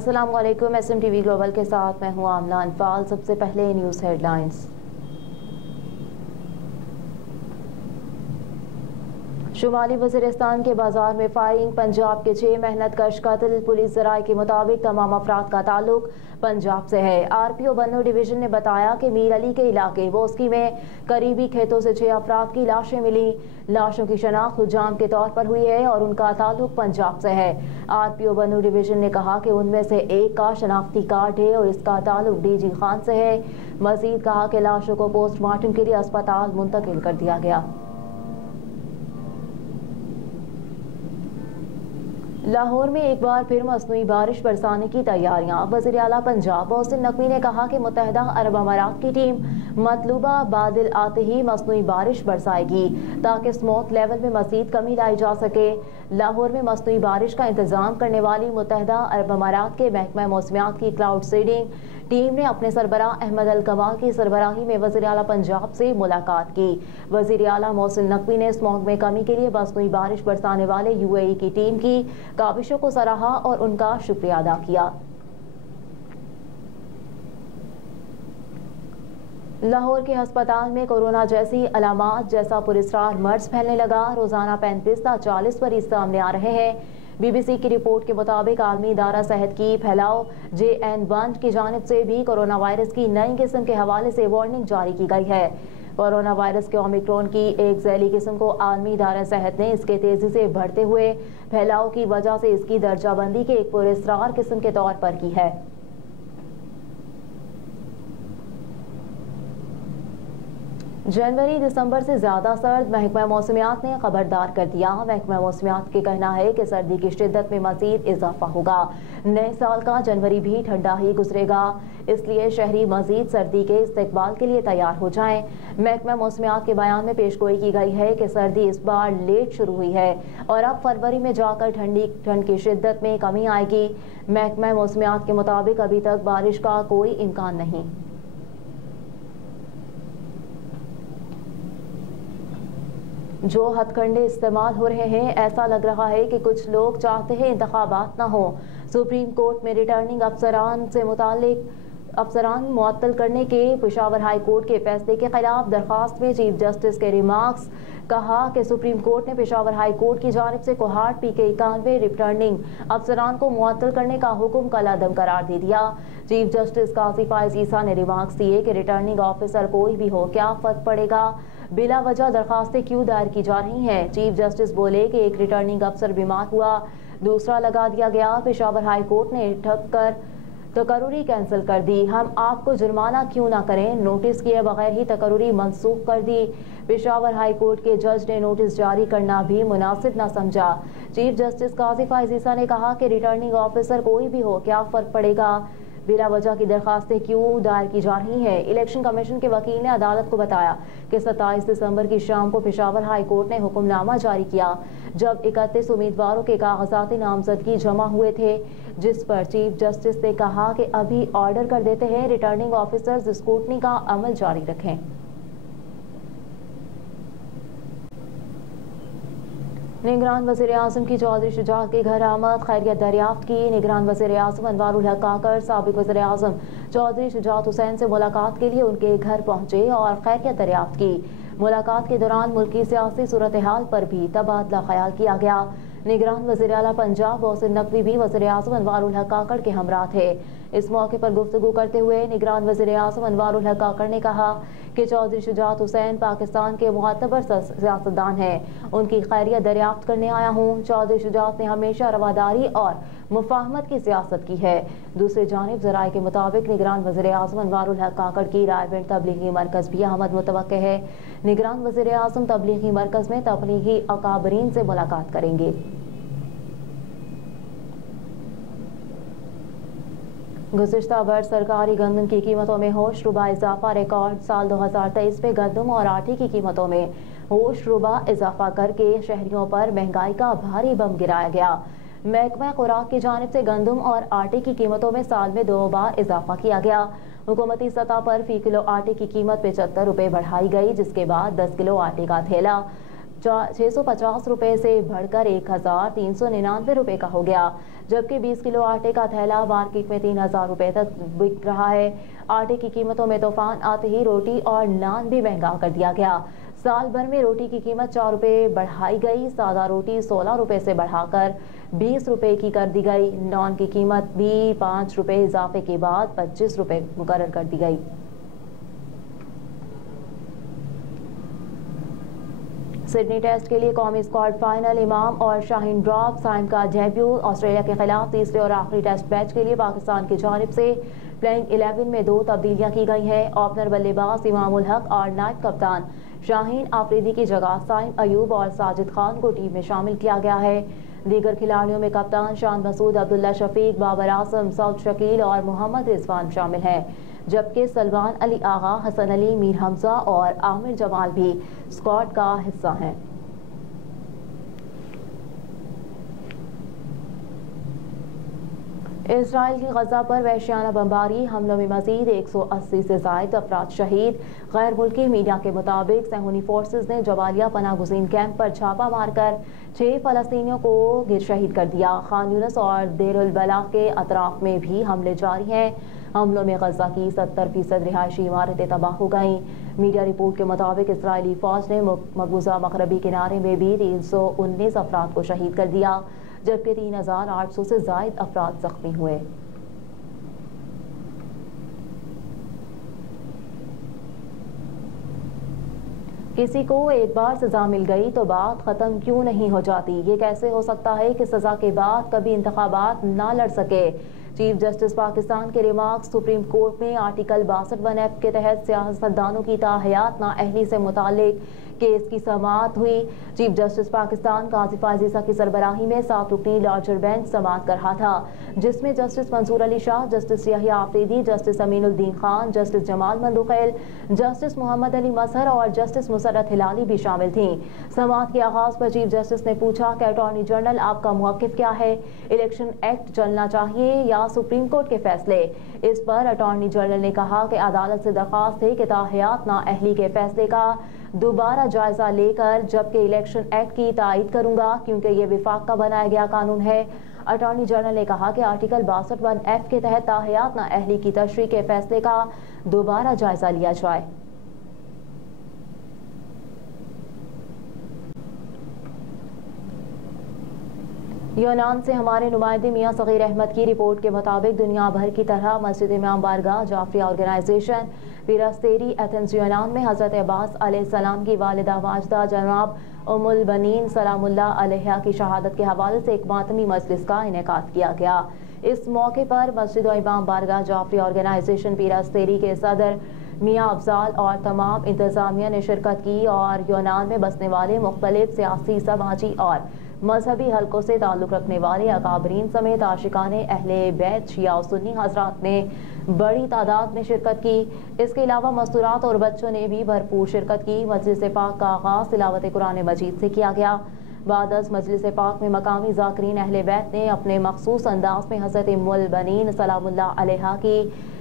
अस्सलाम वालेकुम। SMTV global के साथ मैं हूँ आमना अनफाल। सबसे पहले न्यूज़ हेडलाइंस। शुमाली वज़ीरिस्तान के बाजार में फायरिंग, पंजाब के 6 मेहनत कश कत्ल। पुलिस ज़राए के मुताबिक तमाम अफराद का ताल्लुक पंजाब से है। RPO बन्नू डिवीजन ने बताया कि मीर अली के इलाके बोस्की में करीबी खेतों से 6 अफराद की लाशें मिली। लाशों की शनाख्त हुज्जाम के तौर पर हुई है और उनका ताल्लुक पंजाब से है। RPO बन्नू डिवीजन ने कहा कि उनमें से एक का शनाख्ती कार्ड है और इसका ताल्लुक DG खान से है। मजीद कहा कि लाशों को पोस्टमार्टम के लिए अस्पताल मुंतकिल कर दिया गया। लाहौर में एक बार फिर मसनूई बारिश बरसाने की तैयारियां। वज़ीर आला पंजाब मोहसिन नकवी ने कहा कि मुत्तहिदा अरब अमारात की टीम मतलूबा बादल आते ही मसनूई बारिश बरसाएगी ताकि स्मॉग लेवल में मज़ीद कमी लाई जा सके। लाहौर में मसनूई बारिश का इंतजाम करने वाली मुत्तहिदा अरब अमारात के महकमा मौसमियात की क्लाउड सीडिंग टीम ने अपने सरबराह अहमद अल कमाल की सरबराही में वज़ीर आला पंजाब से मुलाकात की। वज़ीर आला मोहसिन नकवी ने स्मॉग में कमी के लिए मसनूई बारिश बरसाने वाले UAE की टीम की काविशों को सराहा और उनका शुक्रिया अदा किया। लाहौर के अस्पताल में कोरोना जैसी अलामात जैसा पुरस्कार मर्ज फैलने लगा। रोजाना 35 से 40 मरीज सामने आ रहे हैं। BBC की रिपोर्ट के मुताबिक आलमी इदारा सेहत की फैलाव JN1 की जानिब से भी कोरोना वायरस की नई किस्म के हवाले से वार्निंग जारी की गई है। कोरोना वायरस के ओमिक्रॉन की एक जैली किस्म को आलमी इदारा सेहत ने इसके तेजी से बढ़ते हुए फैलाव की वजह से इसकी दर्जाबंदी के एक पुरस्कार किस्म के तौर पर की है। जनवरी दिसंबर से ज्यादा सर्द, महकमा मौसमियात ने खबरदार कर दिया। महकमा मौसमियात के कहना है कि सर्दी की शिद्दत में मजीद इजाफा होगा। नए साल का जनवरी भी ठंडा ही गुजरेगा, इसलिए शहरी मजीद सर्दी के इस्तकबाल के लिए तैयार हो जाएं। महकमा मौसमियात के बयान में पेशगोई की गई है कि सर्दी इस बार लेट शुरू हुई है और अब फरवरी में जाकर ठंड की शिद्दत में कमी आएगी। महकमा मौसमियात के मुताबिक अभी तक बारिश का कोई इम्कान नहीं। जो हथकंडे इस्तेमाल हो रहे हैं, ऐसा लग रहा है कि कुछ लोग चाहते हैं इंतखाबात ना हो। सुप्रीम कोर्ट में रिटर्निंग अफसरान मुअत्तल करने के पेशावर हाई कोर्ट के फैसले के खिलाफ दरखास्त में चीफ जस्टिस के रिमार्क्स। कहा कि सुप्रीम कोर्ट ने पेशावर हाई कोर्ट की जानिब से कोहाट PK 91 रिटर्निंग अफसरान को मुअत्तल करने का हुक्म कलअदम करार दे दिया। चीफ जस्टिस काजी फायज ईसा ने रिमार्क्स दिए कि रिटर्निंग ऑफिसर कोई भी हो, क्या फर्क पड़ेगा, बिला वजह दरखास्तें क्यों दायर की जा रही हैं। चीफ जस्टिस बोले कि एक रिटर्निंग अफसर बीमार हुआ, दूसरा लगा दिया गया, पेशावर हाई कोर्ट ने ठग कर तकर्री कैंसिल कर दी। हम आपको जुर्माना क्यों ना करें, नोटिस किए बगैर ही तकर्री मंसूख कर दी। पेशावर हाई कोर्ट के जज ने नोटिस जारी करना भी मुनासिब न समझा। चीफ जस्टिस काजी फायज ईसा ने कहा कि रिटर्निंग ऑफिसर कोई भी हो, क्या फर्क पड़ेगा, बिला वजह की दरखास्तें क्यों दायर की जा रही हैं। इलेक्शन कमीशन के वकील ने अदालत को बताया कि 27 दिसंबर की शाम को पेशावर हाई कोर्ट ने हुक्मनामा जारी किया, जब 31 उम्मीदवारों के कागजाती नामजदगी जमा हुए थे, जिस पर चीफ जस्टिस ने कहा कि अभी ऑर्डर कर देते हैं, रिटर्निंग ऑफिसर्स स्क्रूटनी का अमल जारी रखें। निगरान वज़ीर आज़म की चौधरी शुजात के घर आमद, खैरियत दरियाफ्त की। निगरान वज़ीर आज़म अनवारुल हक काकड़ साबिक़ वज़ीर आज़म चौधरी शुजात हुसैन से मुलाकात के लिए उनके घर पहुंचे और खैरियत दरियाफ्त की। मुलाकात के दौरान मुल्की सियासी सूरत हाल पर भी तबादला ख्याल किया गया। निगरान वज़ीर आला पंजाब मोहसिन नकवी भी वज़ीर आज़म अनवारुल हक काकड़ के हमरा थे। इस मौके पर गुफ्तगू करते हुए निगरान वज़ीर आज़म अनवारुल हक काकड़ ने कहा कि चौधरी शुजात हुसैन पाकिस्तान के मुअतबर सियासतदान हैं, उनकी खैरियत दरियाफ्त करने आया हूँ। चौधरी शुजात ने हमेशा रवादारी और मुफाहमत की सियासत की है। दूसरी जानिब ज़राए के मुताबिक निगरान वज़ीर आज़म अनवारुल हक काकड़ की रायविंड तबलीगी मरकज़ भी आमद मुतवक्के है। निगरान वज़ीर आज़म तबलीगी मरकज़ में तबलीगी अकाबरीन से मुलाकात करेंगे। गुज़िश्ता वर्ष सरकारी गंदम की कीमतों में होश रुबा इजाफा। रिकॉर्ड साल 2023 में गंदम और आटे की कीमतों में होश रुबा इजाफा करके शहरियों पर महंगाई का भारी बम गिराया गया। महकमा खुराक की जानिब से गंदम और आटे की कीमतों में साल में 2 बार इजाफा किया गया। हुकूमती सतह पर फी किलो आटे की कीमत 75 रुपये बढ़ाई गई, जिसके बाद 10 किलो आटे का थैला 650 रुपए से बढ़कर 1399 रुपए का हो गया, जबकि 20 किलो आटे का थैला मार्केट में 3000 रुपए तक बिक रहा है। आटे की कीमतों में तूफान आते ही रोटी और नान भी महंगा कर दिया गया। साल भर में रोटी की कीमत 4 रुपए बढ़ाई गई। सादा रोटी 16 रुपए से बढ़ाकर 20 रुपए की कर दी गई। नान की कीमत भी 5 रुपए इजाफे के बाद 25 रुपए मुकर्रर कर दी गई। सिडनी टेस्ट के लिए कौमी स्क्वाड फाइनल, इमाम और शाहीन ड्रॉप। साइम का डेब्यू। ऑस्ट्रेलिया के खिलाफ तीसरे और आखिरी टेस्ट मैच के लिए पाकिस्तान की जानिब से प्लेइंग 11 में 2 तब्दीलियां की गई हैं। ओपनर बल्लेबाज इमाम उल हक और नायब कप्तान शाहीन आफरीदी की जगह साइम अयूब और साजिद खान को टीम में शामिल किया गया है। दीगर खिलाड़ियों में कप्तान शान मसूद, अब्दुल्ला शफीक, बाबर आजम, सऊद शकील और मोहम्मद रिजवान शामिल हैं, जबकि सलमान अली आगा, हसन अली, मीर हमजा और आमिर जमाल भी स्क्वाड का हिस्सा हैं। इजराइल की गजा पर वहशियाना बमबारी हमलों में मजीद 180 से जायद अफराद शहीद। गैर मुल्की मीडिया के मुताबिक सहूनी फोर्सेज ने जबालिया पनाह गुज़ीन कैंप पर छापा मारकर 6 फलस्तीनियों को शहीद कर दिया। खान यूनिस और देरुल बलाह के अतराफ में भी हमले जारी हैं। हमलों में गजा की 70% रिहायशी इमारतें तबाह हो गईं। मीडिया रिपोर्ट के मुताबिक इसराइली फौज ने मकबूजा मगरबी किनारे में भी 319 अफराद को शहीद कर दिया, जबकि 3800 से जायद अफराद जख्मी हुए। किसी को एक बार सजा मिल गई तो बात खत्म क्यों नहीं हो जाती? ये कैसे हो सकता है कि सजा के बाद कभी इंतखाबात ना लड़ सके? चीफ जस्टिस पाकिस्तान के रिमार्क्स। सुप्रीम कोर्ट में आर्टिकल 62(1) के तहत सियासतदानों की ताहयात नाअहली से मुतालिक केस की समाअत हुई। चीफ जस्टिस पाकिस्तान कासिफ अजीजा की सरबराही में 7 रुकनी लार्जर बेंच समाअत कर रहा था, जिसमें justice Mansoor Ali Shah, justice Yahya Afridi, justice Aminuddin Khan, justice Jamal Mandokhail, justice Mohammad Ali Mazhar और जस्टिस मुसर्रत हिलाली भी शामिल थीं। समाअत के आगाज पर चीफ जस्टिस ने पूछा कि अटॉर्नी जनरल आपका मौक़िफ़ क्या है? इलेक्शन एक्ट चलना चाहिए या सुप्रीम कोर्ट के फैसले? इस पर अटॉर्नी जनरल ने कहा कि अदालत से दरख्वास्त है कि ताहयात नाअहली के फैसले का दोबारा जायजा लेकर जबकि इलेक्शन एक्ट की तायीद करूंगा, क्योंकि ये विफाक का बनाया गया कानून है। अटॉर्नी जनरल ने कहा कि आर्टिकल 62(1) के तहत ताहयात नाअहली की तशरीह के फैसले का दोबारा जायजा लिया जाए। यूनान से हमारे नुमाइंदे मियां सगीर अहमद की रिपोर्ट के मुताबिक दुनिया भर की तरह मस्जिद इमाम बारगाह जाफरिया ऑर्गेनाइजेशन पिरास्तेरी एथेंस यूनान में हज़रत अब्बास अलैहिस्सलाम की वालिदा वाजदा जनाब उम्मुल बनीन सलामुल्लाह अलैहा की शहादत के हवाले से एक मातमी मजलिस का इनेकाद किया गया। इस मौके पर मस्जिद इमाम बारगाह जाफरिया ऑर्गेनाइजेशन पिरास्तेरी के सदर मियां अफजाल और तमाम इंतजामिया ने शिरकत की और यूनान में बसने वाले मुख्तलिफ सियासी, समाजी और मजहबी हलकों से ताल्लुक़ रखने वाले अकाबरीन समेत आशिकाने अहले बैत शिया और सुन्नी हजरात ने बड़ी तादाद में शिरकत की। इसके अलावा मस्तूरात और बच्चों ने भी भरपूर शिरकत की। मजलिस पाक का आगाज़ तिलावत कुरान मजीद से किया गया। बाद मजलिस पाक में मकामी ज़ाकिरीन अहले बैत ने अपने मखसूस अंदाज में हज़रत उम्मुल बनीन सलामुल्लाह अलैहा की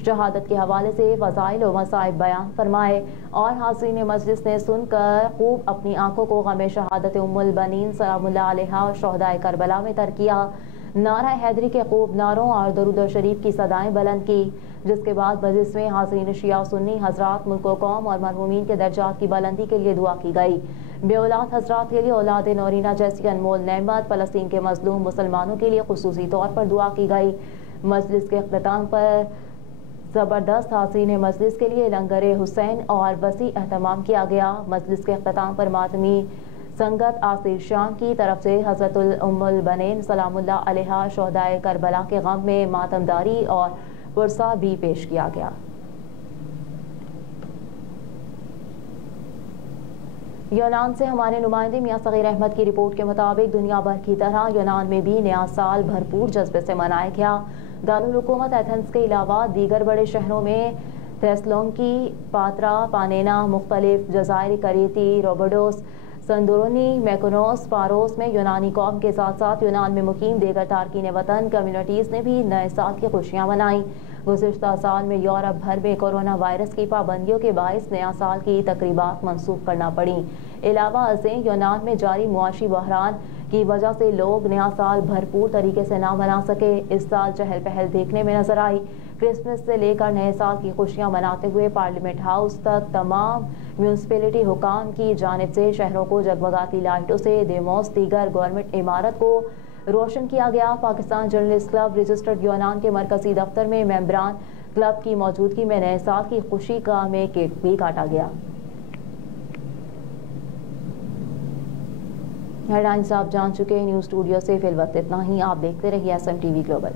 शहादत के हवाले से फ़ज़ाइल और मसाइब बयान फरमाए और हाज़रीन मजलिस ने सुनकर खूब अपनी आंखों को गमे शहादत उम्मुल बनीन सलामुल्लाह अलैहा और शहदाए करबला में तर किया। नारा हैदरी के खूब नारों और दरूद शरीफ की सदाएं बुलंद की, जिसके बाद मजलिस में हाज़रीन शिया सुन्नी हजरात मुल्क व कौम और मरहूमीन के दर्जात की बुलंदी के लिए दुआ की गई। बेऔलाद हजरात के लिए औलाद नौरीना जैसी अनमोल नेमत, फ़लस्तीन के मजलूम मुसलमानों के लिए खुसूसी तौर पर दुआ की गई। मजलिस के अख्तिताम पर ज़बरदस्त हाज़रीन मजलिस के लिए लंगर हुसैन और वसी एहतमाम किया गया। मजलिस के अख्तिताम पर मातमी संगत आसिर शाम की तरफ से हज़रत उम्मुल बनीन सलामुल्लाह अलैहा शहदाए करबला के गम में मातमदारी और पुरसा भी पेश किया गया। यूनान से हमारे नुमाइंदे मियां सगीर अहमद की रिपोर्ट के मुताबिक दुनिया भर की तरह यूनान में भी नया साल भरपूर जज्बे से मनाया गया। दारुल हुकूमत एथेंस के अलावा दीगर बड़े शहरों में थेस्लोनिकी, पात्रा, पानेना, मुख्तलिफ जज़ायरी करेती, रोबोडोस, संदुरोनी, मैकोनोस, पारोस में यूनानी कौम के साथ साथ यूनान में मुकीम दीगर तारकीन वतन कम्युनिटीज़ ने भी नए साल की खुशियाँ मनाई। गुज़िश्ता साल में यूरोप भर में कोरोना वायरस की पाबंदियों के बायस नया साल की तकरीबात मनसूख करना पड़ी। अलावा अज़ें यूनान में जारी मुआशी बहरान की वजह से लोग नया साल भरपूर तरीके से ना मना सके। इस साल चहल पहल देखने में नजर आई। क्रिसमस से लेकर नए साल की खुशियां मनाते हुए पार्लियामेंट हाउस तक तमाम म्यूनसिपैलिटी हुकाम की जानिब से शहरों को जगमगाती लाइटों से देमोस दीगर गवर्नमेंट इमारत को रोशन किया गया। पाकिस्तान जर्नलिस्ट क्लब रजिस्टर्ड यूनान के मरकजी दफ्तर में मेंबरान क्लब की मौजूदगी में नए साल की खुशी का में केक भी काटा गया। हेडलाइंस आप जान चुके। न्यूज़ स्टूडियो से फिल वक्त इतना ही। आप देखते रहिए SM TV ग्लोबल।